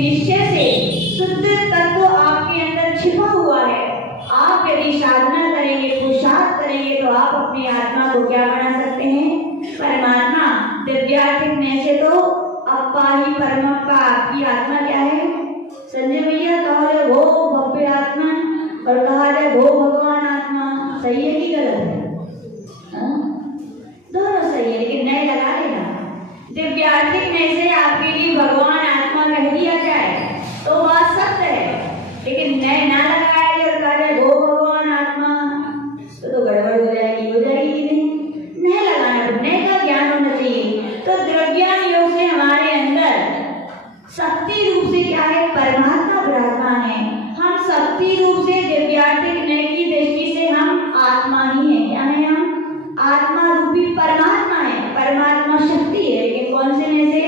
निश्चय से शुद्ध तत्व आपके अंदर छिपा हुआ है। आप करेंगे तो आप अपनी आत्मा को क्या बना सकते हैं? परमात्मा। दिव्यार्थिक में से तो अप्पा ही परमात्मा, आपकी आत्मा क्या है? संजय भैया कहा जाए वो भव्य आत्मा और कहा जाए वो भगवान आत्मा, सही है कि गलत है? दोनों सही है, लेकिन नए लगा देना। दिव्यार्थिक में से आपके लिए भगवान आत्मा कह दिया जाए तो बात सत्य है, लेकिन नए ना लगाया जाए और कहा जाए वो भगवान आत्मा तो गड़बड़ हो जाएगी कि नहीं? नए लगाना, नए का ज्ञान होना चाहिए। तो द्रव्यान योग से हमारे अंदर शक्ति रूप से क्या है? परमात्मा विराजमान है। हम शक्ति रूप से दिव्यार्थिक नए की दृष्टि से हम आत्मा ही है। क्या है? हम आत्मा रूपी परमात्मा है, परमात्मा शक्ति है। लेकिन कौन से में से?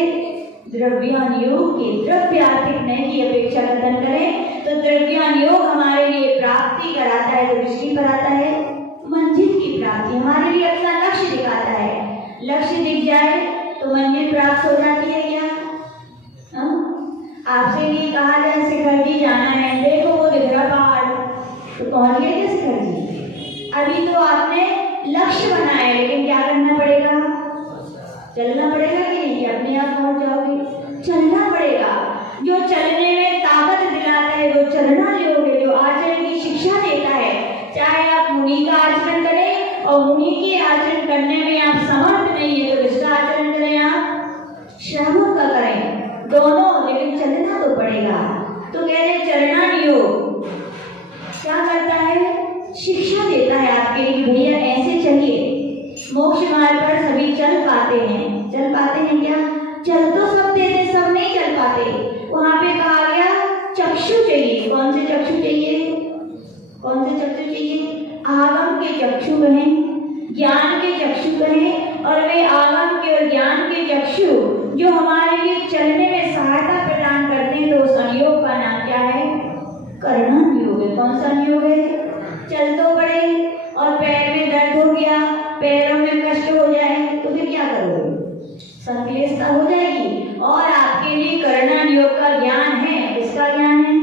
द्रव्यान योग के। द्रव्यार्थिक नए की अपेक्षा कथन करें तो द्रव्यान योग हमारे लिए प्राप्ति कराता है। तो किसकी कराता है? मंजिल की प्राप्ति, हमारे लिए अपना लक्ष्य दिखाता है। लक्ष्य दिख जाए तो मंजिल प्राप्त हो जाती है। क्या आपसे ये कहा जाए शिखर जी जाना है, देखो वो दिख रहा पहाड़, तो पहुंच गए क्या शिखर जी? अभी तो आपने लक्ष्य बनाया है, लेकिन क्या करना पड़ेगा? चलना पड़ेगा कि नहीं कि अपने आप पहुंच जाओगे? चलना पड़ेगा। जो चलने में ताकत दिलाता है वो चलना योग है, जो आचरण की शिक्षा देता है। चाहे आप मुनि का आचरण करें और मुनि के आचरण करने में आप समर्थ नहीं है तो किसका आचरण करें? आप श्रावक का करें, दोनों, लेकिन चलना तो पड़ेगा। तो कह रहे चलना योग क्या करता है? शिक्षा देता है आपके लिए, भैया ऐसे चलिए। मोक्ष मार्ग पर सभी चल पाते हैं, चल पाते हैं क्या? चल तो सब देते, सब नहीं चल पाते। वहां पे कहा गया चक्षु चाहिए। कौन से चक्षु चाहिए? कौन से चक्षु चाहिए? आगम के चक्षु कहें, ज्ञान के चक्षु कहें, और वे आगम के और ज्ञान के चक्षु जो हमारे लिए चलने में सहायता प्रदान करते हैं, तो उस योग का नाम क्या है? करणन योग है। कौन सा योग है? चल तो पड़े और पैर में दर्द हो गया, पैरों में कष्ट हो जाए तो फिर क्या करोगे? संक्लेशता हो जाएगी। और आपके लिए करणन योग का ज्ञान है। किसका ज्ञान है?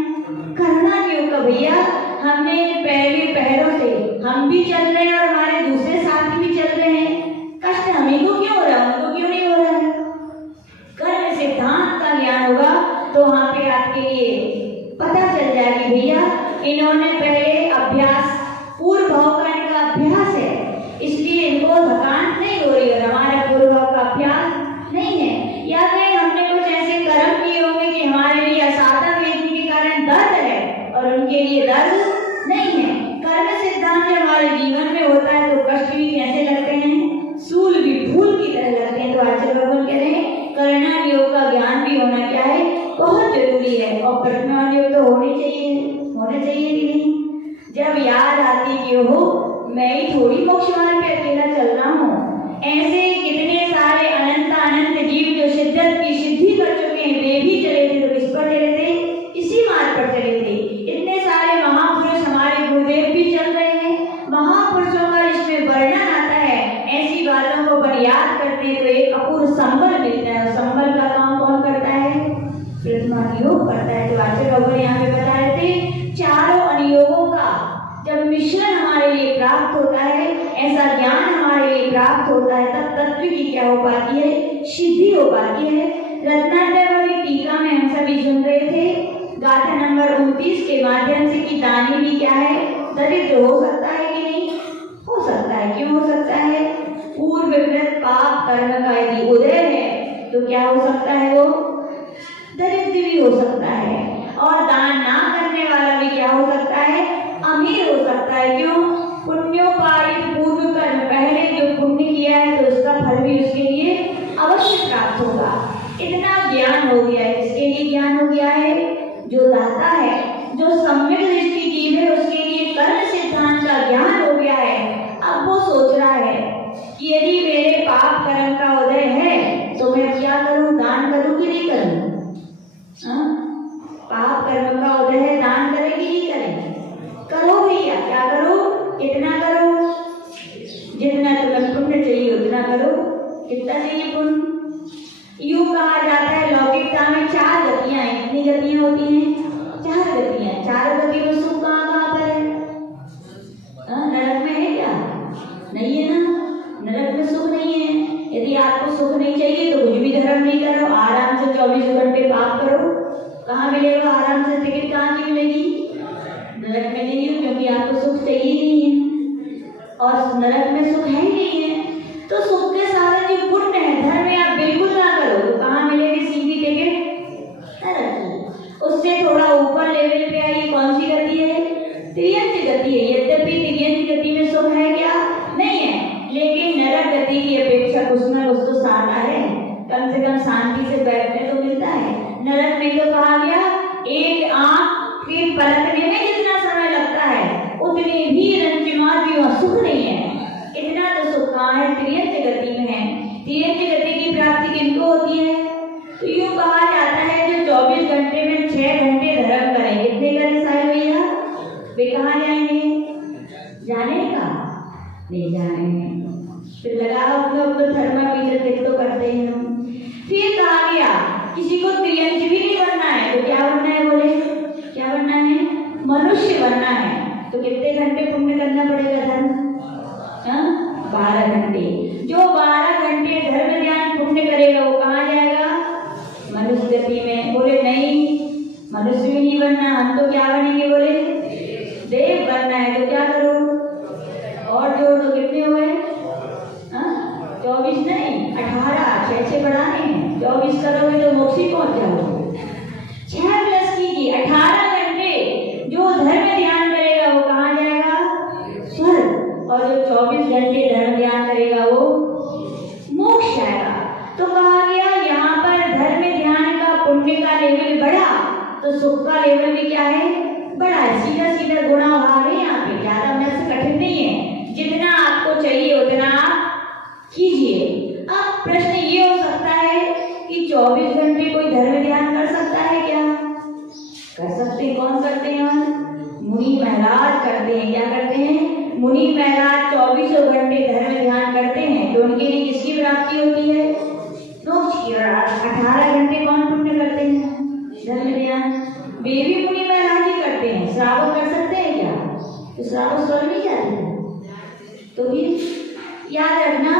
करणन योग का। भैया हमने पहले पैरों से हम भी चल रहे हैं और हमारे दूसरे साथी भी चल रहे हैं, कष्ट हमें को क्यों हो रहा है, उनको क्यों नहीं हो रहा है? कर्म सिद्धांत का ज्ञान होगा तो वहां पे आपके लिए पता चल जाएगा कि भैया इन्होंने पहले अभ्यास, पूर्व भाव का इनका अभ्यास है, इसलिए इनको थकान नहीं हो रही है। हमारा पूर्व भाव का अभ्यास नहीं है, या कहीं हमने कुछ ऐसे कर्म किए होंगे कि हमारे लिए असाधन वेदनी के कारण दर्द है और उनके लिए दर्द नहीं है। कर्म सिद्धांत जब हमारे जीवन में होता है तो कष्ट भी कैसे लगते हैं? सूल भी फूल की तरह लगते हैं। तो आचार्य भगवान कह रहे हैं करणन योग का ज्ञान भी होना क्या है? बहुत जरूरी है। और प्रज्ञान योग तो होने चाहिए कि नहीं? जब याद आती कि हो मैं ही थोड़ी मोक्ष मार्ग पे अकेला चल रहा हूँ, ऐसे कितने सारे अनंत जीव जो शिद्दत की सिद्धि कर चुके हैं, वे भी चले थे तो किस पर चले थे? इसी मार्ग पर चले थे। इतने सारे महापुरुष हमारे गुरुदेव भी चल रहे हैं, महापुरुषों का इसमें वर्णन आता है। ऐसी बातों को पर याद करते हैं तो एक अपूर्व संबल मिलता है। संबल का काम कौन करता है? प्रज्ञान योग करता है। तो आचार्य भगवान यहाँ पे बता रहे थे चारों अनुयोगों का जब मिश्रण हमारे लिए प्राप्त होता है, ऐसा ज्ञान हमारे लिए प्राप्त होता है, तब तत्व की क्या हो पाती है? सिद्धि हो पाती है। रत्नाकर वाली टीका में हम सभी सुन रहे थे गाथा नंबर 29 के माध्यम से कि दानी भी क्या है? दरिद्र हो सकता है कि नहीं? हो सकता है। क्यों हो सकता है? पूर्व विपरीत पाप कर्म का यदि उदय है तो क्या हो सकता है? वो दरिद्र भी हो सकता है। और दान ना करने वाला भी क्या हो सकता है? अमीर हो सकता है। क्यों? पुण्योपार्जित पूर्व कर्म, पहले जो पुण्य किया है तो उसका फल भी उसके लिए अवश्य प्राप्त होगा। इतना ज्ञान हो गया है। किसके लिए ज्ञान हो गया है? जो दाता है, जो सम्यक दृष्टि जीव है, उसके लिए कर्म सिद्धांत का ज्ञान हो गया है। अब वो सोच रहा है कि यदि मेरे पाप कर्म का उदय है तो मैं क्या करूं? दान करूं कि नहीं करूं? पाप कर्म का उदय है, दान करें कि नहीं करें? करो भैया। क्या करो? इतना करो जितना तुम्हें पुण्य चाहिए उतना करो। कितना चाहिए पुण्य? यूं कहा जाता है लौकिकता में 4 गतियां हैं। कितनी गतियां होती हैं? 4 गतियां। 4 गति में सुख कहाँ पर है? नरक में है क्या? नहीं है ना, नरक में सुख नहीं है। यदि आपको सुख नहीं चाहिए तो कुछ भी धर्म नहीं करो, आराम से 24 घंटे पाप करो। कहाँ मिलेगा आराम से? टिकट कहाँ की मिलेगी? नरक में नहीं, क्योंकि आपको सुख चाहिए नहीं है और नरक में सुख है ही नहीं है। तो सुख के सारे जो पुण्य है, धर्म है, आप बिल्कुल ना करो तो कहाँ मिलेगी सीधी टिकट? नरक की। उससे थोड़ा ऊपर लेवल पे आई कौन सी गति है? तिर्यंत गति है। यद्यपि तिर्यंत गति में सुख है क्या? नहीं है, लेकिन नरक गति की अपेक्षा कुछ ना कुछ तो सारा है, कम से कम शांति से बैठने तो मिलता है। नरक में तो कहा गया एक आंख के पलकने में जितना समय लगता है उतनी भी रंजमात भी वहाँ सुख नहीं है। इतना तो सुख कहाँ है? तिर्यंत गति में है। तिर्यंत गति की प्राप्ति किनको होती है? तो यूँ कहा जाता है जो 24 घंटे में 6 घंटे धर्म करें, कितने करें साहिल भैया? वे कहाँ जाएंगे? जाने का नहीं जाने, फिर लगाओ अपने थर्मामीटर फिर तो करते हैं हम। फिर कहा गया किसी को तिर्यंत भी नहीं बनना है तो क्या बनना है? बोले क्या बनना है? मनुष्य बनना है। तो कितने घंटे पुण्य करना पड़ेगा धर्म? 12 घंटे। जो 12 घंटे धर्म ध्यान पुण्य करेगा वो कहाँ जाएगा? मनुष्य गति में। बोले नहीं, मनुष्य भी नहीं बनना, हम तो क्या बनेंगे? बोले देव बनना है। तो क्या करो? और जोड़ दो, कितने हुए? 24 नहीं 18, 6 बढ़ाने हैं। 24 करोगे तो मोक्ष ही पहुंच जाओगे। 6 प्लस कीजिए, 18 घंटे जो धर्म ध्यान करेगा वो कहाँ जाएगा? स्वर्ग। और जो 24 घंटे धर्म ध्यान करेगा वो मोक्ष जाएगा। तो कहा गया यहाँ पर धर्म ध्यान का पुण्य का लेवल बढ़ा तो सुख का लेवल भी क्या है? बड़ा है। सीधा सीधा गुणा भाग है यहाँ पे, ज्यादा मेरे से कठिन नहीं है। जितना आपको चाहिए उतना आप कीजिए। अब प्रश्न ये हो सकता है कि 24 घंटे कोई धर्म ध्यान कर सकता है क्या? कर सकते हैं। कौन करते हैं? मुनि महाराज करते हैं। क्या करते हैं? मुनि महाराज 24 घंटे धर्म ध्यान करते हैं। तो उनके लिए किसकी प्राप्ति होती है? मोक्ष की। और 18 घंटे कौन पुण्य करते हैं? धर्म ध्यान वे भी मुनि महाराज ही करते हैं। श्रावक कर सकते हैं क्या? तो श्रावक स्वर्ग नहीं जाते हैं। तो फिर याद रखना,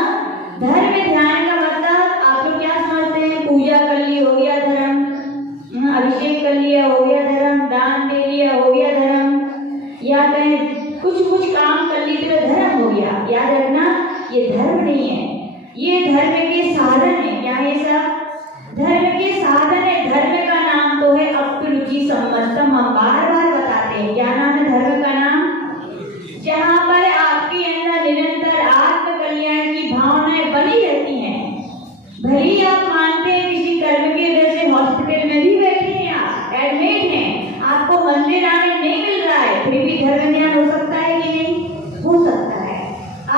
धर्म ध्यान का मतलब आप लोग क्या समझते हैं? पूजा कर ली हो गया धर्म, अभिषेक कर लिया हो गया धर्म, दान दे लिया हो गया धर्म, या कहीं कुछ काम कर ली तो धर्म हो गया। याद रखना ये धर्म नहीं है, ये धर्म के साधन है। क्या है? सब धर्म के साधन है। धर्म का नाम तो है अप्रुचि सम्मतम। हम बार बार बताते हैं क्या नाम है धर्म का नाम? जहाँ पर आपके अंदर निरंतर आत्म कल्याण की भावनाएं बनी रहती हैं। भले ही आप मानते हैं किसी कर्म के वजह से हॉस्पिटल में भी बैठे हैं, आप एडमिट हैं, आपको मंदिर आने नहीं मिल रहा है, फिर भी धर्म ज्ञान हो सकता है कि नहीं? हो सकता है।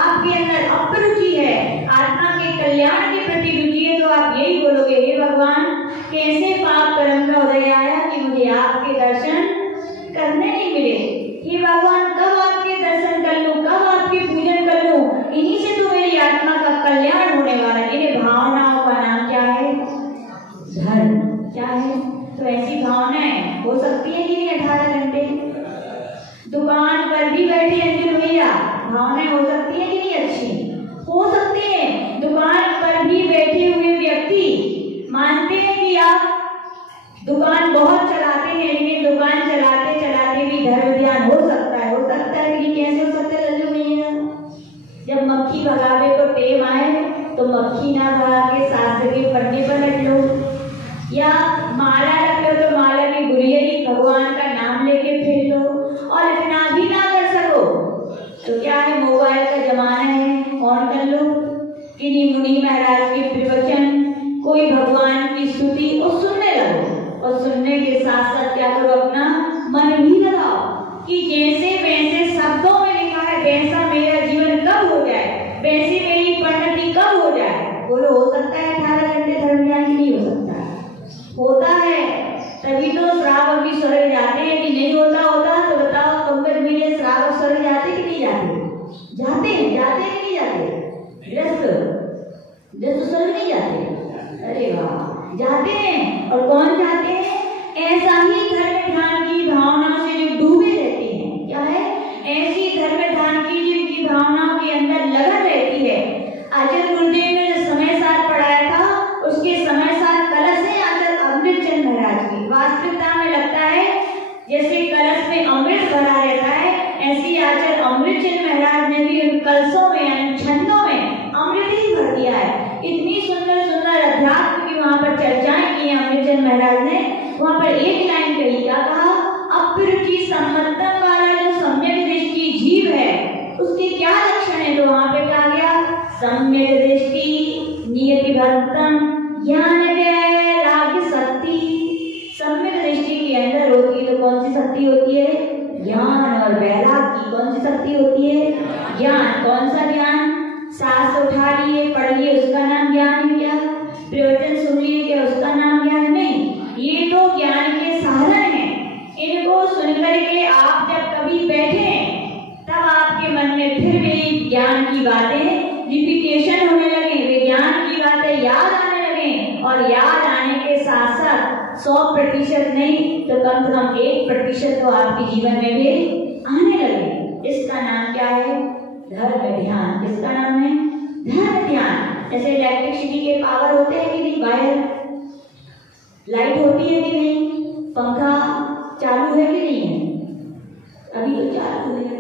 आपके अंदर अप्रुचि है, आत्मा के कल्याण के प्रति रुचि है, तो आप यही बोलोगे, हे भगवान कैसे पाप कर्म का उदय आया कि मुझे आपके दर्शन करने नहीं मिले। हे भगवान कब आपके दर्शन कर लूं, कब आपके पूजन कर लूं, इन्हीं से तो मेरी आत्मा का कल्याण होने वाला है। इन भावनाओं का नाम क्या है? धर्म। क्या है? तो ऐसी भावनाएं हो सकती है कि नहीं? 18 घंटे दुकान पर भी बैठे अंजुल भैया, भावनाएं हो सकती है कि नहीं? अच्छी हो सकती है। दुकान पर भी बैठे हुए व्यक्ति मानते हैं कि आप दुकान बहुत चलाते हैं, लेकिन दुकान चलाते चलाते भी धर्म ध्यान हो सकता है। हो सकता है कि कैसे हो सकता है अंजुल भैया? जब मक्खी भगावे को टेम आए तो मक्खी ना भगा के शास्त्र के पन्ने पर रख लो, या माला रख लो तो माला की गुरियरी भगवान का नाम लेके फिर लो। और इतना भी ना कर सको तो क्या है? मोबाइल का जमाना है, ऑन कर लो किन्हीं मुनि महाराज के प्रवचन, कोई भगवान की स्तुति और सुनने लगो। और सुनने के साथ साथ क्या करो? अपना मन भी लगाओ कि जैसे वैसे शब्दों में लिखा है वैसा मेरा जीवन कब हो जाए, वैसी मेरी परिणति कब हो जाए। बोलो हो सकता है 18 घंटे धर्म ज्ञान की? नहीं हो सकता। होता है तभी तो श्रावक भी स्वर्ग जाते हैं। कि नहीं होता तो बताओ, पंकज भैया श्रावक स्वर्ग जाते कि नहीं जाते? जाते हैं। जाते हैं नहीं जाते? जस्ट स्वर्ग नहीं जाते? अरे वाह, जाते हैं। और कौन जाते हैं? ऐसा ही धर्म ध्यान की भावना से जो डूबे रहते हैं। क्या है? ऐसी धर्म ध्यान की जिनकी भावना भावनाओं के अंदर लगन रहती है। आचार्य गुरुदेव ने जो समय साथ पढ़ाया था उसके समय साथ कलश है आचार्य अमृतचंद महाराज की। वास्तविकता में लगता है जैसे कलश में अमृत भरा रहता है, ऐसे आचार्य अमृतचंद महाराज ने भी उन कलशों में यानी छंदों में अमृत ही भर दिया है। इतनी सुंदर सुंदर अध्यात्म की वहाँ पर चर्चाएं की हैं अमृतचंद महाराज ने। वहाँ पर एक लाइन कही, क्या कहा, अपिरुचि सम्मतम वाला जो सम्यक दृष्टि जीव है उसके क्या लक्षण है, तो वहाँ पे कहा गया सम्यक दृष्टि नियति भक्तम ज्ञान वैराग्य शक्ति। सम्यक दृष्टि के अंदर होती है तो कौन सी शक्ति होती है, ज्ञान, और वैराग्य की कौन सी शक्ति होती है, ज्ञान। कौन सा ज्ञान, सांस उठा लिए पढ़ लिए उसका नाम ज्ञान है क्या, प्रवचन सुन लिए क्या उसका नाम ज्ञान नहीं। ये तो ज्ञान के साधन हैं। इनको सुनकर के आप जब कभी बैठे तब आपके मन में फिर भी ज्ञान की बातें रिपीटेशन होने लगे, वे ज्ञान की बातें याद आने लगे, और याद आने के साथ साथ 100% नहीं तो कम से कम 1% तो आपके जीवन में भी आने लगे। इसका नाम क्या है, धर्म ध्यान। किसका नाम है, धर्म ध्यान। जैसे इलेक्ट्रिसिटी के पावर होते हैं कि नहीं, वायर, लाइट होती है कि नहीं, पंखा चालू है कि नहीं है, अभी तो चालू है,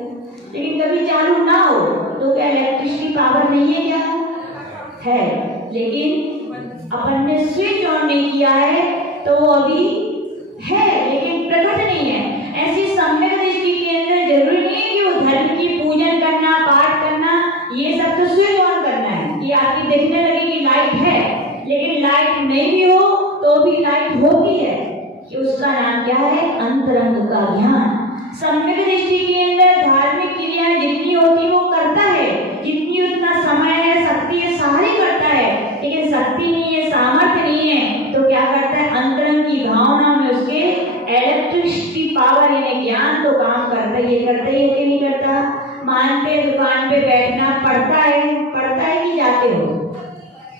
लेकिन कभी चालू ना हो तो क्या इलेक्ट्रिसिटी पावर नहीं है, क्या है, लेकिन अपन ने स्विच ऑन नहीं किया है तो वो अभी है लेकिन प्रकट नहीं है। ऐसी सम्यक दृष्टि के अंदर जरूरी नहीं है कि वो धर्म की पूजन करना, पाठ करना, ये सब तो स्विच ऑन करना है कि आपकी देखने लगे कि लाइट है, लेकिन लाइट नहीं भी हो तो भी लाइट होती है कि उसका नाम क्या है, अंतरंग का ज्ञान। सम्यक दृष्टि के अंदर धार्मिक क्रियाएं जितनी होती वो करता है, जितनी उतना समय है, शक्ति है, सारी करता है, लेकिन शक्ति नहीं है, सामर्थ्य नहीं है तो क्या करता है, अंतरंग की भावना में उसके इलेक्ट्रिसिटी पावर यानी ज्ञान तो काम करता है। ये करता ही है कि नहीं करता। मानते दुकान पे बैठना पड़ता है कि जाते हो,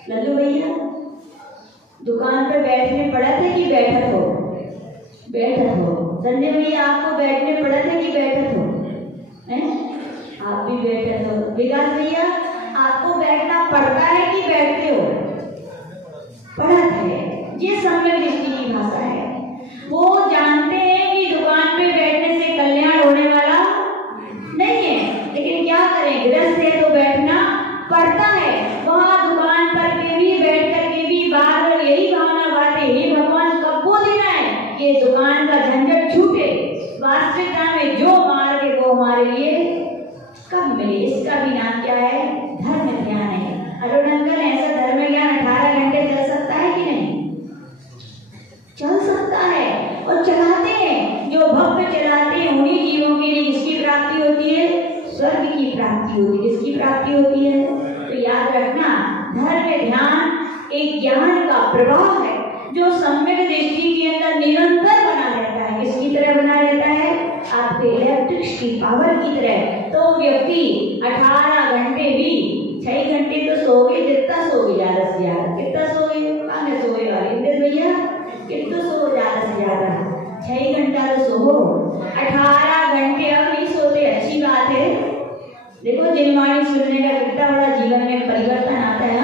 लल्लू भैया दुकान पे बैठने पड़ा था कि बैठक हो, बैठक हो। संजय भैया आपको बैठने पड़ा था कि बैठक हो, हैं? आप भी बैठक हो। विकास भैया आपको बैठना पड़ता है कि बैठते हो, पढ़त है। ये सम्यक दृष्टि की भाषा है। वो जानते हैं कि दुकान पे बैठने से कल्याण होने वाला नहीं है, लेकिन क्या करें, गृहस्थ है तो बैठना पड़ता है। वहाँ दुकान पर के भी बैठ कर के भी बार बार यही भावना बातें, हे भगवान कब वो दिन आए कि दुकान का झंझट छूटे, वास्तविकता में जो मार के वो हमारे लिए कब मिले। इसका भी नाम क्या है, धर्म ज्ञान है। अरुण अंकल, ऐसा धर्म ज्ञान 18 घंटे चल सकता है कि नहीं, चल सकता है, और चलाते हैं। जो भक्त चलाते हैं उन्हीं जीवों के लिए किसकी प्राप्ति होती है, स्वर्ग की प्राप्ति होती है। किसकी प्राप्ति होती है, तो याद रखना, धर्म ध्यान एक ज्ञान का प्रभाव है जो सम्यक दृष्टि के अंदर निरंतर बना रहता है। किसकी तरह बना रहता है, आपके इलेक्ट्रिसिटी पावर की तरह। तो व्यक्ति 18 घंटे भी 6 घंटे तो सो गए, जितना सो गए ज्यादा से ज्यादा, कितना सो गए, आगे सो गए वाले इंद्र भैया, कितना सो ज्यादा से ज्यादा 6 घंटा तो सो। 18 घंटे अब नहीं सोते, अच्छी बात है। देखो जिनवाणी सुनने का कितना बड़ा जीवन में परिवर्तन आता है।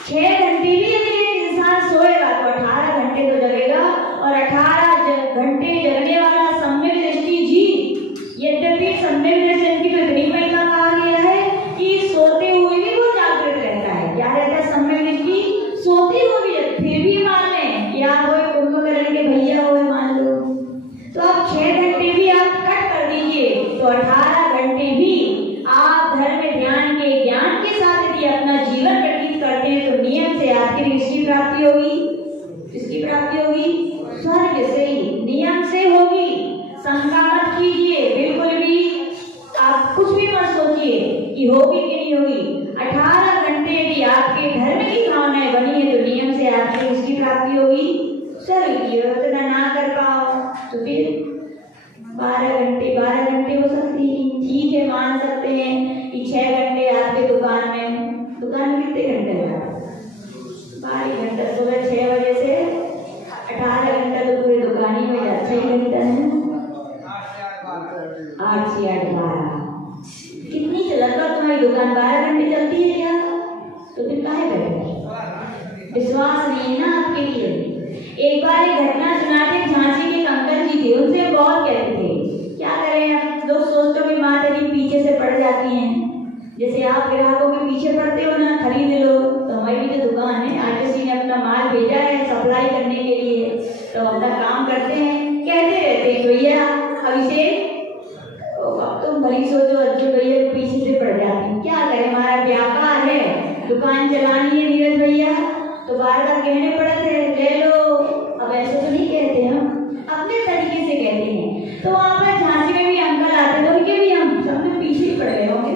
6 घंटे भी यदि इंसान सोएगा तो 18 घंटे तो जगेगा, और 18 घंटे जगने वाला सम्यक दृष्टि जी, यद्यपि सम्यक दृष्टि की तो इतनी महिमा कहा गया है कि सोते हुए भी वो जागृत रहता है। क्या रहता है सम्यक दृष्टि, सोते हुए भी, फिर भी मान लें कि आप वो कुंभकर्ण के भैया हो, मान लो तो आप 6 घंटे भी आप कट कर दीजिए तो 18 घंटे भी आप धर्म ध्यान के ज्ञान के साथ यदि अपना जीवन व्यतीत करते हैं तो नियम से आपकी किसकी प्राप्ति होगी, किसकी प्राप्ति होगी, स्वर्ग से ही, नियम से होगी। शंका मत कीजिए, बिल्कुल भी आप कुछ भी मत सोचिए कि होगी कि नहीं होगी। 18 घंटे यदि आपके धर्म की भावनाएं बनी है तो नियम से आपकी किसकी प्राप्ति होगी, स्वर्ग की। उतना ना कर पाओ तो फिर 12 घंटे हो सकती है, ठीक है, मान सकते हैं कि 6 घंटे आपके दुकान में कितने घंटे हैं, 12 घंटा, सुबह 6 बजे से 18 घंटा तो पूरी दुकान ही में जाता है। 6 घंटा है, 8 से 8 12 कितनी चलता वाली दुकान 12 घंटे चलती है क्या? तो फिर काहे बैठे? विश्वास नहीं है ना आपके लिए। एक बार एक घटना सुनाते, झांसी के अंकल जी थे, उनसे बहुत कहते थे क्या करें, अब लोग सोचते हो कि माता जी पीछे से पड़ जाती हैं, जैसे आप ग्राहकों के पीछे पड़ते हो ना, खरीद लो। तो हमारी भी तो दुकान है, आरटीसी ने अपना माल भेजा है सप्लाई करने के लिए, तो अपना काम करते हैं, कहते रहते हैं भैया अभिषेक अब तुम भली सोचो, अच्छे भैया पीछे से पड़ जाती, क्या करें, हमारा व्यापार है, दुकान चलानी है नीरज भैया, तो बार बार कहने पड़ते ले लो। अब ऐसे तो नहीं कहते, हम अपने तरीके से कहते हैं। तो वहाँ पर झांसी में भी अंकल आते थे, उनके भी हम सब में पीछे ही पड़ गए होंगे।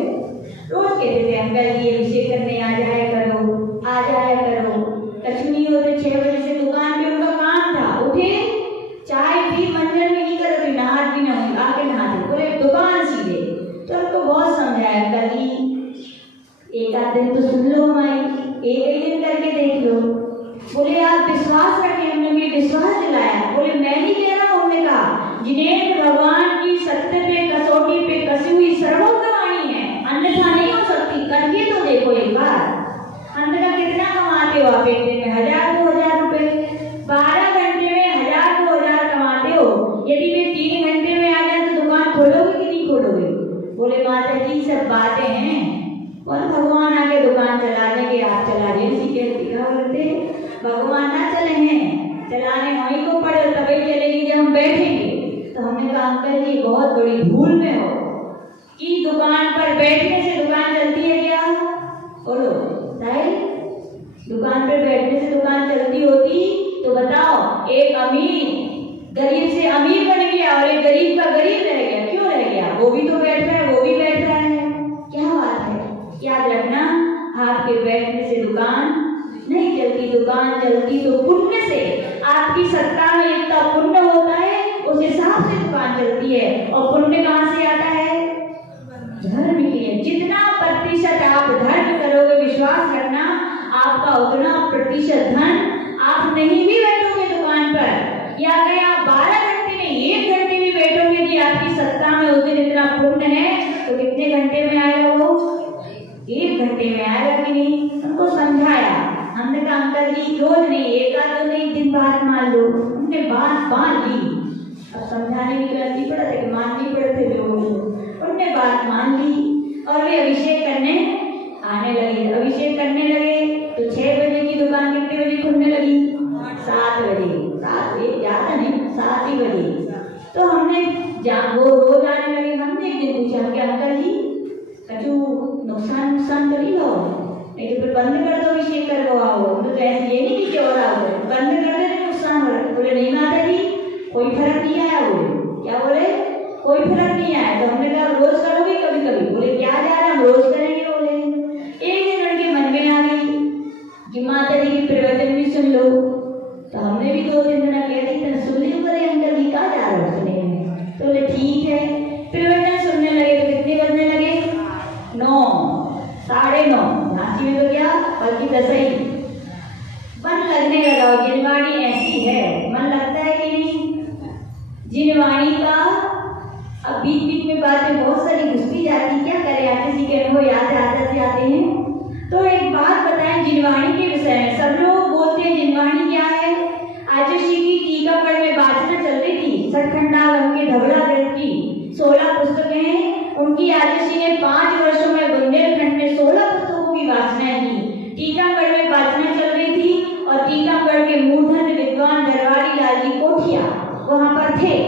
रोज कहते थे अंकल जी अभिषेक करने आ जाया करो, आ जाया करो। कछु नहीं होते, 6 बजे से दुकान पे उनका काम था, उठे चाय पी, मंजन में नहीं करते, नहा भी नहीं, आके नहाते, बोले दुकान सीधे। तो हमको बहुत समझाया अंकल जी एक आध दिन तो सुन लो हमारी, एक दिन करके देख लो। बोले आप विश्वास रखें, हमने भी विश्वास दिलाया। बोले मैं नहीं कह रहा हूँ, हमने कहा जिन्हें भगवान की सत्य पे कसौटी पे कसी हुई सर्वोत्तवाणी है, अन्यथा नहीं हो सकती। करके तो देखो एक बार, अंततः कितना कमाते हो आप एक दिन में? 1000-2000 रुपए, 12 घंटे में 1000-2000 कमाते हो। यदि वे 3 घंटे में आ जाए तो दुकान खोलोगे कि नहीं खोलोगे? बोले माता जी सब बातें हैं, और भगवान आके दुकान चला देंगे, आप चला दें सीखे दिखा बोलते भगवान ना चले हैं, चलाने वहीं को पड़े तभी चलेगी जब हम बैठेंगे। तो हमने कहा अंकल जी बहुत बड़ी भूल में हो कि दुकान पर बैठने से दुकान चलती है क्या? बोलो साहिल, दुकान पर बैठने से दुकान चलती होती तो बताओ, एक अमीर गरीब से अमीर बन गया और एक गरीब का गरीब रह गया, क्यों रह गया? वो भी तो बैठ रहा है, वो भी बैठ रहा है, क्या बात है? याद रखना, आपके बैठने से दुकान नहीं चलती, दुकान चलती तो पुण्य से। आपकी सत्ता में इतना पुण्य होता है, उस हिसाब से दुकान चलती है। और पुण्य कहाँ से आता है? धर्म के। जितना प्रतिशत आप धर्म करोगे, विश्वास रखना आपका उतना प्रतिशत धन आप नहीं भी बैठोगे दुकान पर, या अगर आप 12 घंटे में 1 घंटे भी बैठोगे कि आपकी सत्ता में उस दिन इतना पुण्य है, तो कितने घंटे में आएगा वो? 1 घंटे में आएगा कि नहीं? उनको समझाया, हमने कहा अंकल जी रोज नहीं, एक आध तो नहीं, दिन बात मान लो। उनने बात मान ली, अब समझाने की जरूरत नहीं पड़ा था कि माननी पड़ते लोगों को, उनने बात मान ली और वे अभिषेक करने आने लगे। अभिषेक करने लगे तो 6 बजे की दुकान कितने बजे खुलने लगी? 7 बजे, 7 बजे ज्यादा नहीं, 7 ही बजे। तो हमने वो रोज आने लगे। हमने एक दिन पूछा कि अंकल जी कछु नुकसान तो नहीं हो, नहीं तो फिर बंद कर दो, अभिषेक करवाओ। तो ऐसे ये नहीं कि हो रहा हो, बंद कर दे नुकसान हो रहा। बोले नहीं माता जी कोई फर्क नहीं आया। बोले क्या? बोले कोई फर्क नहीं आया। तो हमने कहा रोज करोगे कभी कभी? बोले क्या जा रहा, हम रोज करेंगे। बोले एक दिन उनके मन में आ गई कि माता जी की प्रवचन भी सुन लो। तो हमने भी 2-3 दिन कहते सुन ली, बोले अंकल जी कहाँ जा रहे हो सुनने में? तो बोले ठीक है। प्रवचन सुनने लगे तो कितने बजने लगे? 9, 9:30। झांसी में तो क्या बल्कि 10 ही। मन लगने लगा। जिनवाणी ऐसी है, मन लगता है कि नहीं? जिनवाणी का अब बीच बीच में बातें बहुत सारी घुसती जाती, क्या करें, आरटीसी के अनुभव याद आते हैं। तो एक बात बताएं जिनवाणी के विषय में। सब लोग बोलते हैं जिनवाणी क्या है। आचार्य की टीकाकरण में वाचना चल रही थी, सठखंडागम के धवला ग्रंथ की 16 पुस्तकें हैं। उनकी आचार्य ने 5 वर्षों में बुंदेलखंड में 16 पुस्तकों की वाचना की। टीकाकरण में वाचना चल रही थी और टीकाकरण के मूर्धन्य विद्वान दरबारी लाल जी कोठिया वहां पर थे।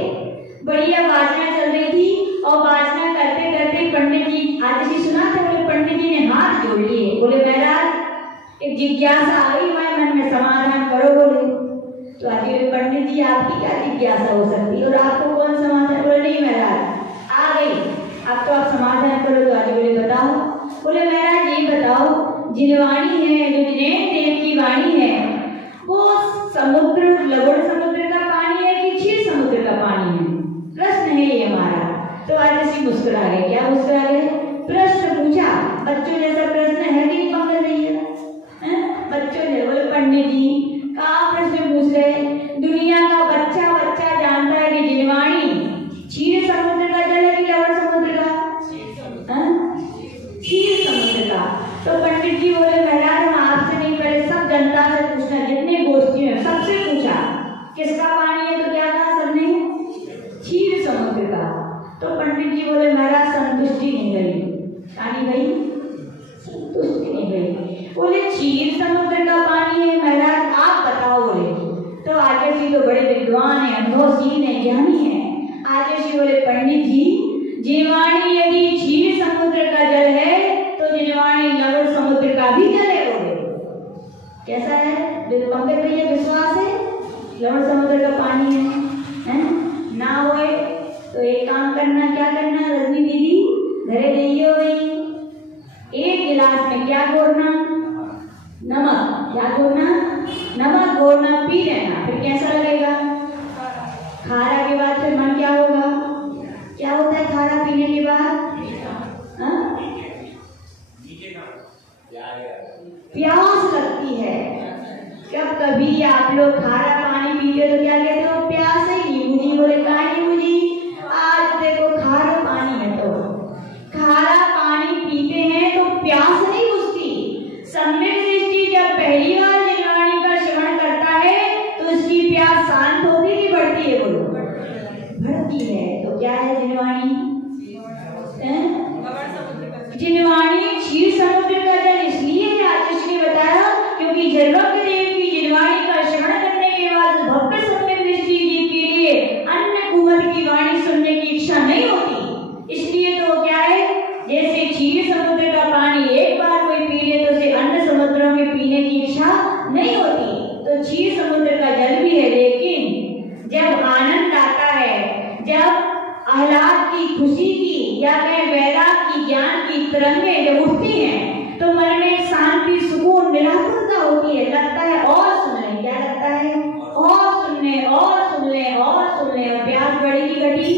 बढ़िया वाचना चल रही थी और वाचना करते करते पंडित जी आचार्य सुना था। बोले पंडित जी ने हाथ जोड़ लिए, बोले महाराज एक जिज्ञासा आ गई हमारे मन में, समाधान करो। बोले तो आचार्य पंडित जी आपकी क्या जिज्ञासा हो सकती है और आपको कौन समाधान? बोले नहीं महाराज आ गई, अब तो आप समाधान करो। तो आचार्य बोले बताओ। बोले महाराज ये बताओ, जिनवाणी है जो जिनेन्द्र देव की वाणी है, वो समुद्र लवण समुद्र का पानी है कि क्षीर समुद्र का पानी है? प्रश्न है ये हमारा। तो आचार्य मुस्कुरा गए। क्या मुस्कुरा गए? प्रश्न पूछा, बच्चों जैसा प्रश्न है कि पकड़ रही है? बच्चों ने बोले पंडित जी कहा प्रश्न पूछ रहे? दुनिया का बच्चा जानता है कि जिनवाणी क्षीर समुद्र का जल है कि लवण समुद्र का? क्षीर तो पंडित जी बोले महाराज हम आपसे नहीं, पहले सब जनता से पूछना, जितने गोष्ठी में सबसे पूछा किसका पानी है, तो क्या कहा सबने, क्षीर समुद्र का। तो पंडित जी बोले महाराज संतुष्टि नहीं गई, पानी गई संतुष्टि नहीं गई। बोले क्षीर समुद्र का पानी है महाराज, आप बताओ। बोले तो आचार्य जी तो बड़े विद्वान है, अनुभवशील है, ज्ञानी है। आचार्य जी बोले पंडित जी, जिनवाणी यदि क्षीर समुद्र का जल है तो जिनवाणी लवण समुद्र का भी जल है। बोले कैसा है, पंकज भैया विश्वास है लवण समुद्र का पानी है ना होए तो एक काम करना, क्या करना, रजनी दीदी घरे जाइए भाई, एक गिलास में क्या घोरना, नमक, क्या घोरना, नमक घोरना, पी लेना, फिर कैसा लगेगा, खारा के बाद फिर मन क्या होगा, क्या होता है खारा पीने के बाद, प्यास लगती है। जब कभी आप लोग खारा पानी पीते तो क्या कहते हो, प्यास है नींबू जी। बोले कहा नींबू जी, आज देखो खारा पानी है, तो खारा पानी पीते हैं तो प्यास नहीं बुझती। सम्यक दृष्टि जब पहली बार जिनवाणी का श्रवण करता है तो उसकी प्यास शांत होती कि बढ़ती है, बोलो बढ़ती है। तो क्या है जिनवाणी, जिनवाणी क्षीर समुद्र का जल इसलिए है, आचार्य ने बताया, क्योंकि जलवज्ञदेव की जिनवाणी का श्रवण करने के बाद भव्य सम्यक दृष्टि जीव के लिए अन्य कुमत की वाणी सुनने की इच्छा नहीं होती। इसलिए तो क्या है, जैसे क्षीर समुद्र का पानी एक बार कोई पी ले तो उसे अन्य समुद्रों में पीने की इच्छा नहीं होती। तो क्षीर समुद्र का जल भी है, लेकिन जब आनंद आता है, जब आह्लाद की, खुशी की, या कहें वैराग की, ज्ञान की तरंगें जब उठती हैं तो मन में शांति, सुकून, निरापत्ता होती है। लगता है और सुन ले, क्या लगता है, और सुन ले, और सुन ले, और सुन ले। और प्यास बढ़ी की घटी,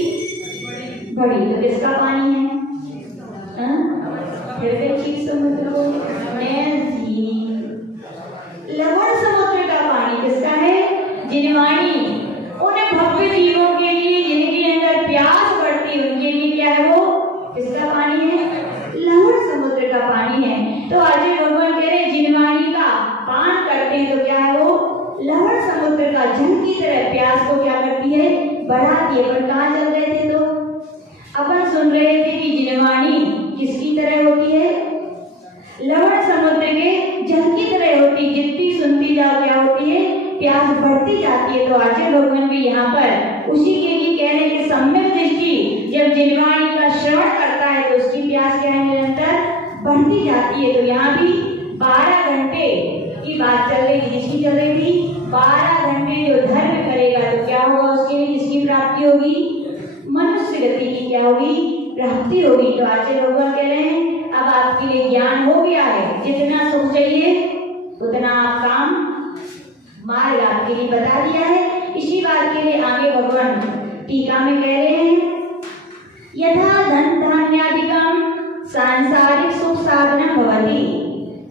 बढ़ी। तो किसका पानी है, फिर क्षीर समुद्र, लवण समुद्र का पानी किसका है, जिनवाणी। उन्हें भव्य जीवों के लिए जिनके अंदर प्यास बढ़ती है उनके लिए क्या है, वो किसका पानी है, लवण समुद्र का पानी है। तो आचार्य भगवान कह रहे जिनवाणी का पान करते हैं तो क्या है, वो लवण समुद्र का जल की तरह प्यास को क्या करती है, बढ़ाती है। पर कहाँ चल रहे थे, तो अपन सुन रहे थे कि जिनवाणी किसकी तरह होती है, लवण समुद्र के जल की तरह होती। जितनी सुनती जाओ क्या होती है, प्यास बढ़ती जाती है। तो आचार्य भगवान भी यहाँ पर उसी के लिए कह रहे हैं कि सम्यक दृष्टि जब जिनवाणी का श्रवण करता है तो उसकी प्यास क्या है, निरंतर बढ़ती जाती है। तो यहाँ भी 12 घंटे की बात चल रही थी, जिसकी चल रही थी 12 घंटे जो धर्म करेगा तो क्या होगा उसके लिए, किसकी प्राप्ति होगी, मनुष्य गति की क्या होगी, प्राप्ति होगी। तो आचार्य भगवान कह रहे हैं अब आपके लिए ज्ञान हो गया है, जितना सुख चाहिए उतना आप काम मार्ग आपके लिए बता दिया है। इसी बात के लिए आगे भगवान टीका में कह रहे हैं, यथा धन धान्यादिकम सांसारिक सुख साधनम भवति।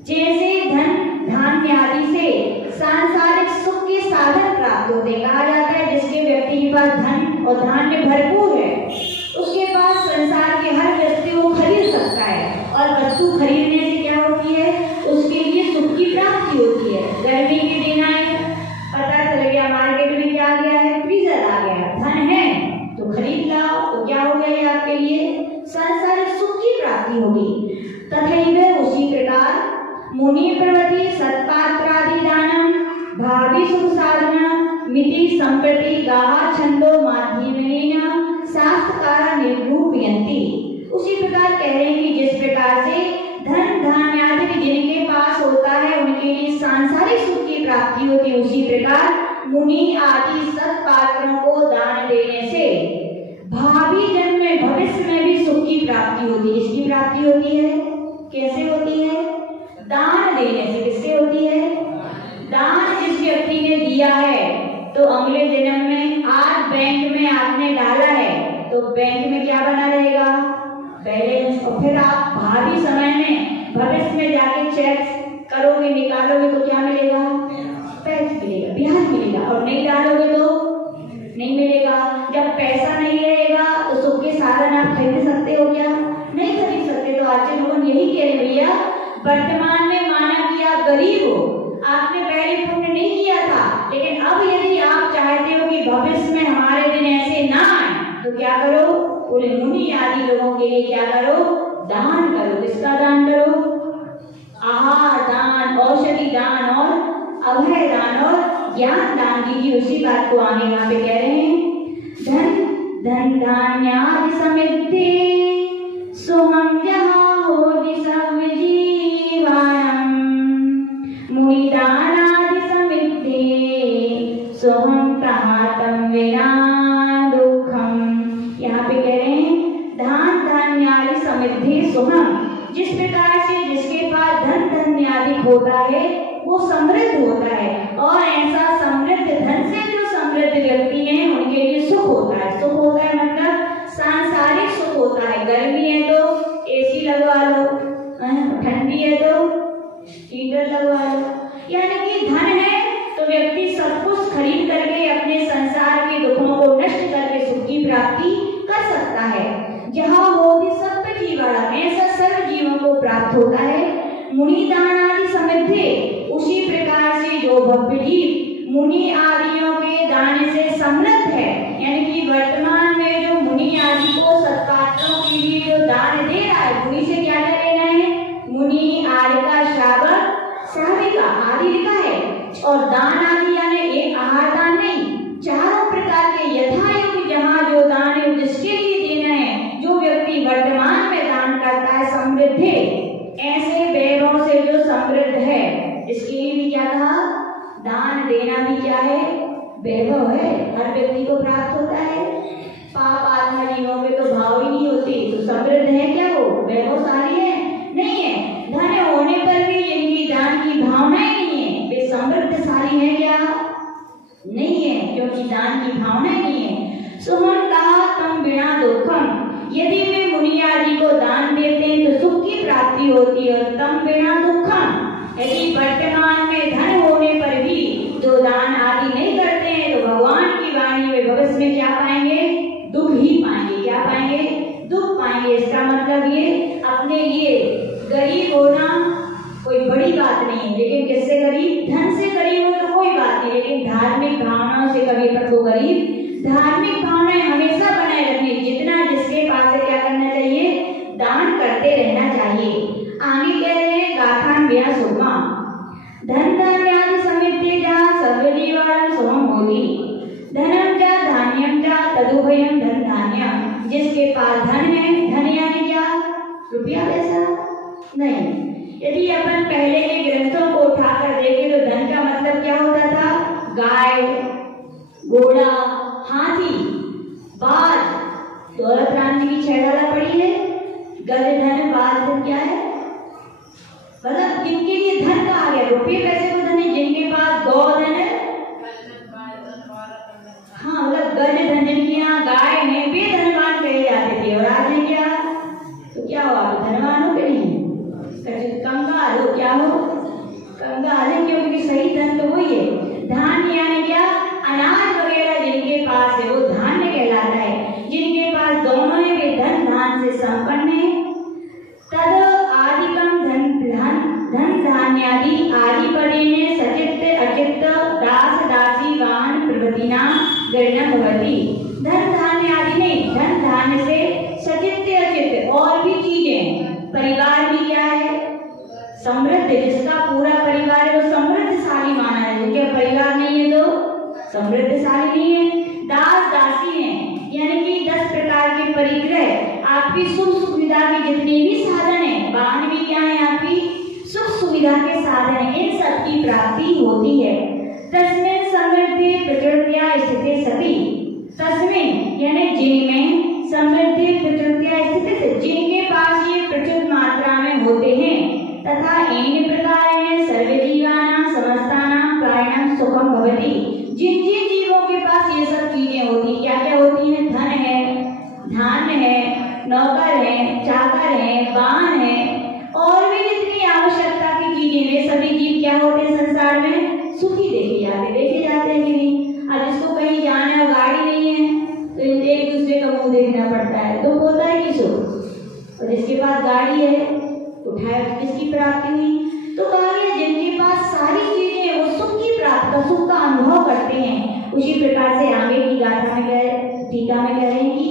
जैसे धन धान्य आदि से सांसारिक सुख के साधन प्राप्त होते। कहा जाता है जिसके व्यक्ति के पास धन और धान्य भरपूर है उसके पास संसार के हर वस्तु को खरीद सकता है, और वस्तु खरीदने से क्या होती है, उसके लिए सुख की प्राप्ति होती है। गर्मी के दिन आए, पता चल गया मार्केट में क्या आ गया है, फ्रीजर आ गया, धन है तो खरीद लाओ, तो क्या हो गया आपके लिए, संसारिक सुख की प्राप्ति होगी। तथैव उसी प्रकार मुनि प्रवृत्ति सत्पात्रादि दानम भावी सुख साधना मिति संप्रति गाहा छंदो माध्यमेन शास्त्रकार निरूपयन्ति। उसी प्रकार कह रहे हैं कि जिस प्रकार से धन धान्य आदि जिनके पास होता है उनके लिए सांसारिक सुख की प्राप्ति होती है, उसी प्रकार मुनि आदि सत्पात्रों को दान देने से भावी जन्म में, भविष्य में भी सुख की प्राप्ति होती है। इसकी प्राप्ति होती है, कैसे होती है, दान देने से। किससे होती है, दान जिस व्यक्ति ने दिया है तो अगले जन्म में, आज बैंक में आपने डाला है तो बैंक में क्या बना रहेगा, बैलेंस। और फिर आप भावी समय में, भविष्य में जाके चेक करोगे, निकालोगे तो क्या मिलेगा, पैसा मिलेगा, ब्याज मिलेगा। और नहीं डालोगे तो नहीं मिलेगा। जब पैसा नहीं रहेगा तो सुख के साधन आप खरीद सकते हो क्या, नहीं खरीद सकते। तो आचार्य भगवान यही कह रहे भैया, वर्तमान में माना कि आप गरीब हो, आपने पहले पुण्य नहीं किया था, लेकिन अब यदि आप चाहते हो कि भविष्य में हमारे दिन ऐसे ना आए, तो क्या करो? बोले मुनि आदि लोगों के लिए क्या करो? दान करो। किसका दान करो? आहार दान, औषधि दान और अभय दान और ज्ञान दान कीजिए। उसी बात को आगे यहाँ पे कह रहे हैं, धन धन धान्यादि समृद्धि सोहम जहाँ होदि सर्व जीवानम मुनि दानादि समृद्धि सोहम प्रहातम विना दुखम। यहाँ पे कह रहे हैं धान धान्यादि समृद्धि सोहम, जिस प्रकार से जिसके पास धन धान्यादि होता है वो समृद्ध होता है, और ऐसा समृद्ध धन से जो समृद्ध व्यक्ति हैं उनके लिए सुख होता है। सुख होता है मतलब सांसारिक सुख होता है। गर्मी है तो एसी लगवा लो, ठंडी है तो हीटर लगवा लो। यानी कि धन है तो व्यक्ति सब कुछ खरीद करके अपने संसार के दुखों को नष्ट करके सुख की प्राप्ति कर सकता है। जहाँ होगी सब जीवाड़ा, ऐसा सर्व जीवों को प्राप्त होता है। मुनि दान आदि समृद्धि, उसी प्रकार से जो भव्य जीव मुनि आदियों के दान से समृद्ध है, यानी कि वर्तमान में जो मुनि आदि को सत्पात्रों के लिए जो दान दे रहा है, मुनि से क्या क्या लेना है? मुनि, आर्यका, श्रावक, श्राविका आदि लिखा है। और दान आदि यानी एक आहार दान नहीं, चारों प्रकार के यथायोग्य जहाँ जो दान है जिसके लिए देना है, जो व्यक्ति वर्तमान में दान करता है समृद्ध है, ऐसे वैभव से जो समृद्ध है, इसके लिए भी क्या कहा? दान देना भी क्या है? वैभव है, हर व्यक्ति को प्राप्त होता है। पाप आत्मा जीवों के तो भाव ही नहीं होते, तो समृद्ध है क्या वो? वैभवशाली है? नहीं है। धन होने पर भी जिनकी दान की भावनाएं नहीं है, वे समृद्धशाली है क्या? नहीं है, क्योंकि दान की भावनाएं नहीं है। सुमन कहा तम बिना दुखम, यदि वे मुनि आदि को दान देते हैं तो सुख की प्राप्ति होती है। और तम बिना दुखम, यदि वर्तमान में धन होने पर भी जो दान आदि नहीं करते हैं तो भगवान की वाणी में भविष्य में क्या पाएंगे? दुख ही पाएंगे। क्या पाएंगे? दुख पाएंगे। इसका मतलब ये अपने लिए गरीब होना कोई बड़ी बात नहीं है, लेकिन किससे गरीब? धन से गरीब हो तो कोई बात नहीं, लेकिन धार्मिक भावनाओं से कभी पर को गरीब। धार्मिक भावनाएं हमेशा बनाए रखनी, जितना जिसके पास है क्या करना चाहिए? दान करते रहना चाहिए। आगे कह रहे हैं गाथान व्या सुमा धन धान्यादि समृद्धि जा सर्वजीवान सोम होती धनम जा धान्यम जा तदुभयम धन धान्यम। जिसके पास धन है, धन यानी क्या? रुपया पैसा नहीं। यदि अपन पहले के ग्रंथों को उठाकर देखें तो धन का मतलब क्या होता था? गाय, घोड़ा, हाथी, बाज। दौलत राम जी की छेड़ाला पड़ी है। गज धन बाज धन क्या है? मतलब जिनके लिए धन कहा गया, रुपये पैसे को धन है, जिनके पास गौ धन है, हाँ मतलब गज धन, जिनके यहाँ गाय है वे धनवान कहे जाते थे। और आज है क्या? तो क्या हुआ? धनवान हो के नहीं, कंगाल हो। क्या हो? कंगाल है, क्योंकि सही धन तो वही है। धान्य यानी क्या? अनाज वगैरह जिनके पास है वो धान्य कहलाता है। जिनके पास दोनों है वे धन धान से संपन्न है। तद आदिकम धन धन धान्यादि आदि पदे में सचित्त अचित्त दास दासी वाहन प्रभृतिना गणना भवति। धन धान्य आदि में धन धान्य से सचित्त अचित्त और भी चीजें। परिवार भी क्या है? समृद्ध। जिसका पूरा परिवार है वो समृद्धशाली माना है, जिनके परिवार नहीं है तो समृद्धशाली नहीं है। दास दासी हैं, यानी कि 10 प्रकार के परिग्रह, आपकी सुख सुविधा के जितने भी साधन है, वाहन भी क्या है? आपकी सुख सुविधा के साधन है, इन सब की प्राप्ति होती है। तस्मिन् समृद्धि प्रचुरतया स्थिते सति, तस्मिन् यानी जिनमें समृद्धि प्रचुरतया स्थित, जिनके पास ये प्रचुर मात्रा में होते हैं, तथा इन प्रकारेण सर्वजीवानां समस्तानां प्राणिनां सुखम भवति। जिन जिन जीवों के पास ये सब चीजें होती, क्या क्या होती हैं? धन है, धान्य है, नौकर है, चाकर है, वाहन है, और भी जितनी आवश्यकता की चीजें, वे सभी जीव क्या होते हैं संसार में? सुखी देखे जाते हैं कि नहीं? अब जिसको कहीं जाना है, गाड़ी नहीं है तो एक दूसरे का मुंह देखना पड़ता है, दुख होता है कि सुख? और जिसके पास गाड़ी है उठाया तो किसकी प्राप्ति हुई? तो कहा गया जिनके पास सारी चीजें वो सुख की प्राप्त सुख का अनुभव करते हैं। उसी प्रकार से आगे की गाथा में टीका में कह रहे हैं कि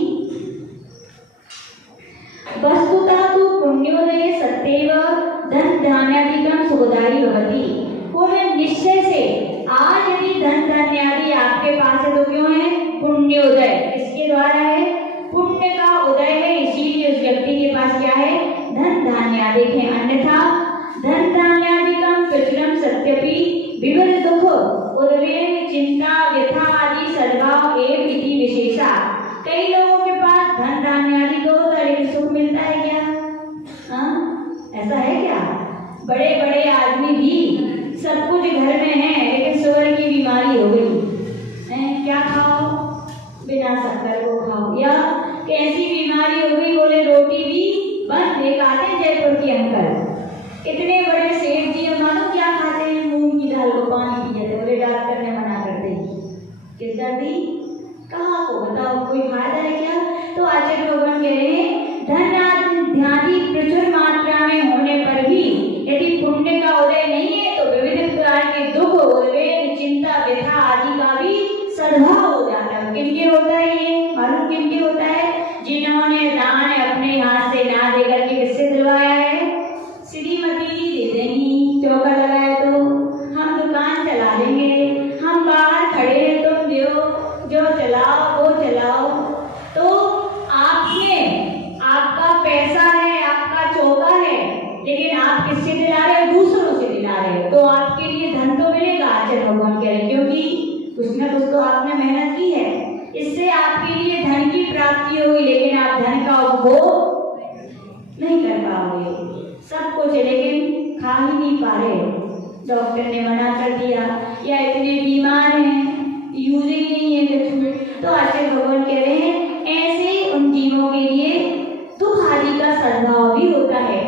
वस्तुतः तु पुण्योदय सत्येव धन धान्यादिकं सुखदायी भवति। वो मैं निश्चय से आज यदि धन धान्यादि आपके पास है तो क्यों है? पुण्योदय किसके द्वारा है? पुण्य का उदय है, इसीलिए उस व्यक्ति के पास क्या है? धन धान्यादि है। अन्यथा धन धान्यादिकं प्रचुरम सत्यपि विविध दुख उद्वेग चिंता व्यथा आदि सद्भाव एवं इति विशेषा। कई लोगों के पास धन धान्यादि तो होता है लेकिन सुख मिलता है क्या? ऐसा है क्या? बड़े बड़े आदमी भी सब कुछ घर में है लेकिन शुगर की बीमारी हो गई, क्या खाओ? बिना शक्कर को खाओ। या कैसी बीमारी हो गई? बोले रोटी भी बंद। एक आते जयपुर के अंकल, इतने बड़े सेठ जी, मानो क्या खाते हैं? मूंग की दाल को पानी पी जाते। बोले डॉक्टर ने मना कर दी। किस दर्दी? कहाँ को बताओ, कोई फायदा है क्या? तो आचार्य भगवान कह रहे हैं धन आदि प्रचुर मात्रा में होने पर भी यदि पुण्य का उदय नहीं है तो विविध प्रकार के दुख उद्वेग चिंता व्यथा आदि का भी सद्भाव हो जाता है। किनके होता है ये? मालूम किनके होता है? जिन्होंने दान अपने हाथ से ना दे करके किससे दिलवाया है? श्रीमती जी दे देंगी। चौका लगाया तो हम दुकान चला लेंगे, हम बाहर खड़े हैं, तुम दो, जो चलाओ वो चलाओ। तो आपने, आपका पैसा है, आपका चौका है, लेकिन आप किससे दिला रहे हो? दूसरों से दिला रहे हो। तो आपके लिए धन तो मिलेगा, आचार्य भगवान कह रहे, क्योंकि कुछ न कुछ तो आपने मेहनत की है, इससे आपके लिए धन की प्राप्ति होगी, लेकिन आप धन का उपभोग नहीं कर पाओगे। सब कुछ लेकिन खा ही नहीं पा रहे हो, डॉक्टर ने मना कर दिया, या इतने बीमार हैं, यूज ही नहीं है कुछ। तो आचार्य भगवान कह रहे हैं ऐसे उन जीवों के लिए दुख आदि का सद्भाव भी होता है।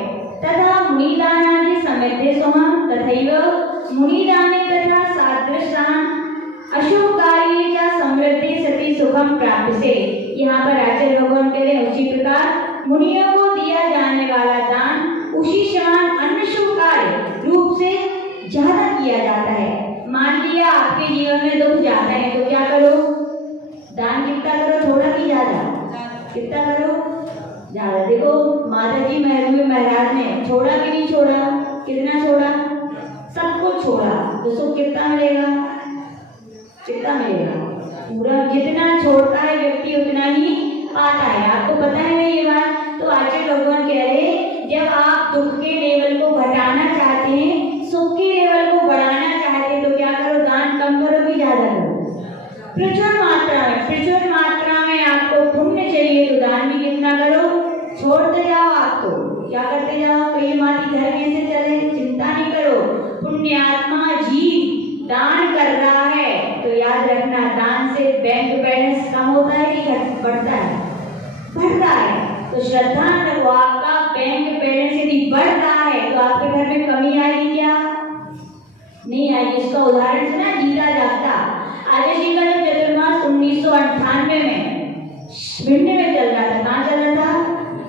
तथा मुनिदानादि समृद्धि सुखम तथैव मुनिदाने तथा सादृशान अशुभ कार्ये च समृद्धि सति सुखम प्राप्त से। यहाँ पर आचार्य भगवान कह रहे हैं उसी प्रकार मुनियों को दिया जाने वाला दान उसी समान अन्य शुभ कार्य रूप से ज्यादा किया जाता है। मान लिया आपके जीवन में दुख ज्यादा है तो क्या करो? दान कितना करो? थोड़ा कि ज्यादा? कितना करो? ज्यादा। देखो माता जी महाराज ने छोड़ा कि नहीं छोड़ा? कितना छोड़ा? सब कुछ छोड़ा तो सुख कितना मिलेगा? कितना मिलेगा? पूरा। जितना छोड़ता है व्यक्ति उतना ही पाता है। आपको पता है ना ये बात? तो आचार्य भगवान कह रहे जब आप दुख के लेवल को घटाना चाहते हैं, सुख के लेवल को बढ़ाना चाहते हैं, तो क्या करो? दान कम करो कि ज्यादा करो? प्रचुर मात्रा में। प्रचुर मात्रा में आपको पुण्य चाहिए तो दान भी कितना करो? छोड़ते जाओ। आपको क्या करते जाओ? कई माती घर में से चले, चिंता नहीं करो। पुण्यात्मा जीव दान कर रहा है तो याद रखना दान से बैंक बैलेंस कम होता है कि बढ़ता है? बढ़ता है। तो श्रद्धा रखो, आपका बैंक बैलेंस यदि बढ़ रहा है तो आपके घर में कमी आएगी क्या? नहीं आएगी। इसका उदाहरण सुना जीता जागता। आचार्य जी का जब चतुर्मास 1998 में भिंड में चल रहा था। कहाँ चल रहा था?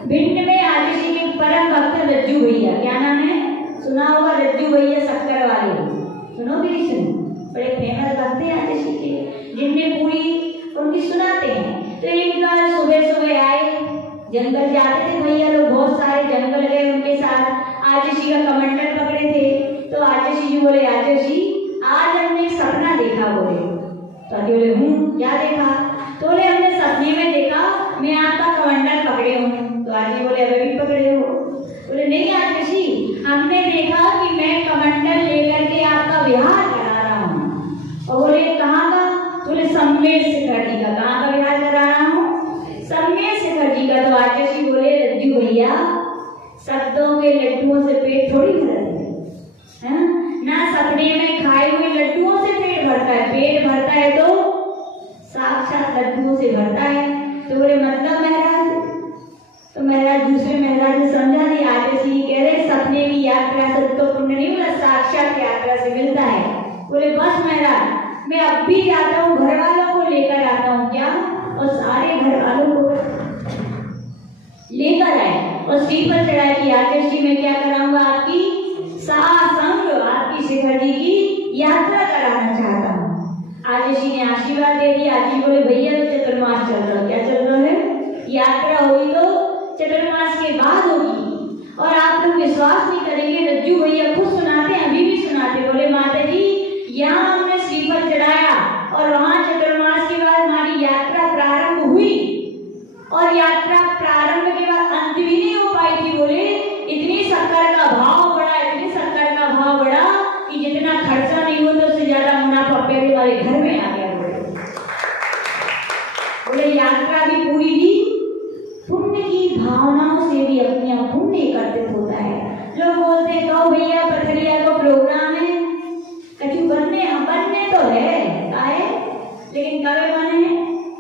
भिंड में। आचार्य जी के परम भक्त रज्जू भैया, क्या नाम है? सुना होगा रज्जू भैया, शक्कर वाले। सुनो कि सुनो, बड़े फेमस भक्त हैं आचार्य जी के, जिनने पूरी उनकी सुनाते हैं। तो एक बार सुबह सुबह आए, जंगल जाते थे भैया लोग, बहुत सारे जंगल गए उनके साथ। आचार्य जी का कमंडल पकड़े थे। तो आचार्य जी बोले आचार्य जी आज हमने सपना देखा। बोले तो आचार्य बोले क्या देखा? तो बोले हमने सपने में देखा मैं आपका कमंडल पकड़े हूँ। तो आचार्य बोले अभी भी पकड़े हो? बोले नहीं आचार्य जी, हमने देखा कि मैं कमंडल लेकर के आपका विहार करा रहा हूँ। और बोले कहाँ का? बोले सम्मेद शिखर जी का। कहाँ का विहार करा रहा हूँ? सम्मेद शिखर जी का। तो आचार्य जी बोले रज्जू भैया शब्दों के लड्डुओं से पेट थोड़ी भरता है ना, सपने में खाए हुए लड्डुओं से पेट भरता है। पेट भरता है तो साक्षात लड्डुओं से भरता है। तो बोले मतलब महाराज? तो महाराज दूसरे महाराज ने समझा नहीं। आचार्य जी कह रहे सपने की यात्रा से तो पुण्य नहीं मिला, साक्षात यात्रा से मिलता है। बोले बस महाराज मैं अब भी जाता हूँ, घर वालों को लेकर आता हूँ। क्या? और सारे घर वालों को लेकर आए और सिर पर चढ़ाई की। आचार्य जी मैं क्या करा शिखर जी की यात्रा कराना चाहता हूँ। आज जी ने आशीर्वाद दे दिया। आज जी बोले भैया तो चतुर्मास चल रहा है। क्या चल रहा है? यात्रा हुई तो चतुर्मास के बाद होगी। और आप लोग विश्वास नहीं करेंगे, रज्जू भैया खुद सुनाते हैं, अभी भी सुनाते, बोले माता जी यहाँ हमने श्रीफल चढ़ाया और वहां चतुर्मास के बाद हमारी यात्रा प्रारंभ हुई और यात्रा प्रारंभ के बाद अंत भी नहीं हो पाई थी। बोले इतनी शक्कर का भाव बढ़ा, इतनी शक्कर का भाव बढ़ा कि जितना खर्चा नहीं होता उससे ज्यादा मुनाफा पहले वाले घर में आ गया। बोले यात्रा भी पूरी भी पुण्य की भावनाओं से भी अपने आप पुण्य एकत्रित होता है। लोग बोलते हैं कहो भैया पथरिया को प्रोग्राम है, कछु बनने तो है लेकिन कभी बने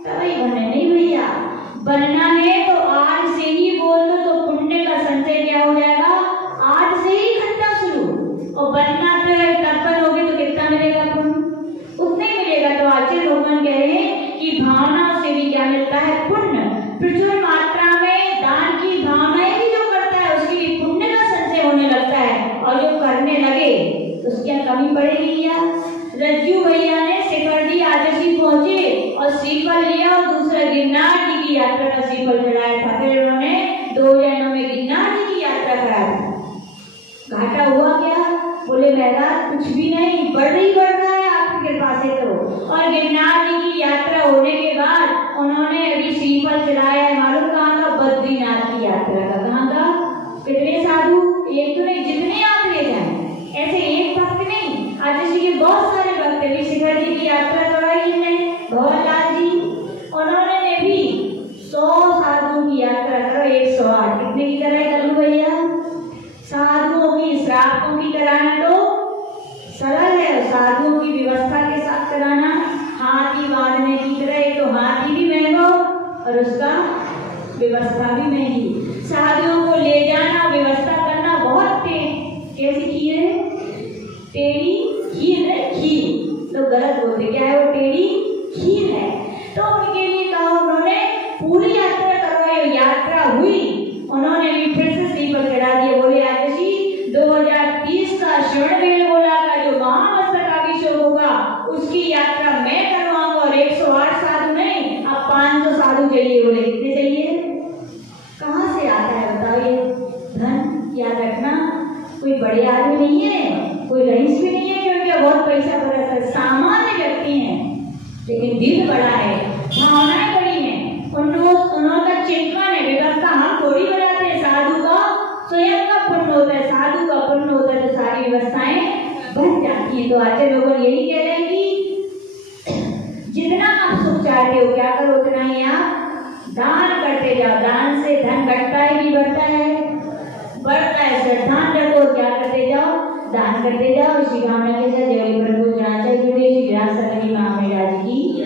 कभी बने नहीं भैया। बनना है तो आज से ही बोल दो, तो पुण्य का संचय क्या हो जाएगा, आज से ही घंटा शुरू। और बनना तो है, तब बनोगे तो कितना मिलेगा पुण्य, उतने मिलेगा। तो आचार्य भगवान कह रहे हैं कि भावना से भी क्या मिलता है, पुण्य। प्रचुर मात्रा में दान की भावनाएं भी जो करता है उसके लिए पुण्य का संचय होने लगता है, और जो करने लगे उसकी कमी पड़ेगी। या रज्जू भैया ने शिखर जी आदर्शी पहुंचे और श्रीफल लिया और दूसरा गिरनार जी की यात्रा का श्रीफल चढ़ाया था। फिर उन्होंने 2 जनों में गिरनार जी की यात्रा करा दी। घाटा हुआ क्या? बोले महाराज कुछ भी नहीं, बढ़ रहा है आपकी कृपा से तो। और गिरनार जी की यात्रा होने के बाद उन्होंने अभी श्रीफल चढ़ाया है, मालूम कहाँ का, बद्रीनाथ की यात्रा का। कहाँ का? कितने साधु, एक तो नहीं जितने आप ले जाए, ऐसे एक भक्त नहीं, आचार्य के बहुत सारे भक्त भी शिखर जी की यात्रा करवाई है। भवनलाल जी उन्होंने भी 100 साधुओं की यात्रा करो, 108 कितने की कराई करूँ भैया? साधुओं की, श्रावकों की कराना तो सरल है, साधुओं की व्यवस्था के साथ कराना। हाथी बांधने की तरह तो हाथी भी महंगा और उसका व्यवस्था भी महंगी। साधुओं को ले जाना, व्यवस्था करना बहुत कैसी खीर है, टेढ़ी खीर है। खीर लोग गलत बोलते, क्या है वो? टेढ़ी खीर है। तो उनके लिए कहा, उन्होंने पूरी यात्रा करवाई, यात्रा हुई, उन्होंने भी फिर से श्रीफल चढ़ा दिए। बोले आचार्य 2030 का श्रवण बेलगोला का जो महामस्तकाभिषेक होगा उसकी यात्रा मैं करवाऊंगा, और 108 साधु नहीं, अब 500 साधु चाहिए। बोले कितने चाहिए? कहाँ से आता है बताइए धन? याद रखना, कोई बड़े आदमी नहीं है, कोई रईस भी नहीं है क्योंकि बहुत पैसा बरस है, सामान्य व्यक्ति हैं, लेकिन दिल बड़ा है, भावनाएं बड़ी हैं। उनका चिंतन है, व्यवस्था हम थोड़ी बनाते हैं, साधु का स्वयं का पुण्य होता है, साधु का पुण्य होता है, तो सारी व्यवस्थाएं बन जाती है। तो आचार्य लोग यही कह रहे हैं कि जितना आप सुख चाहते हो क्या करो, उतना ही आप दान करते जाओ। दान से धन घटता है कि बढ़ता है? बढ़ता है। श्रद्धान रखो, क्या करते जाओ, दान करते जाओ। इसी कामना के साथ जय प्रभु जाना चाहिए। श्री विरासत की माँ मेरा जी की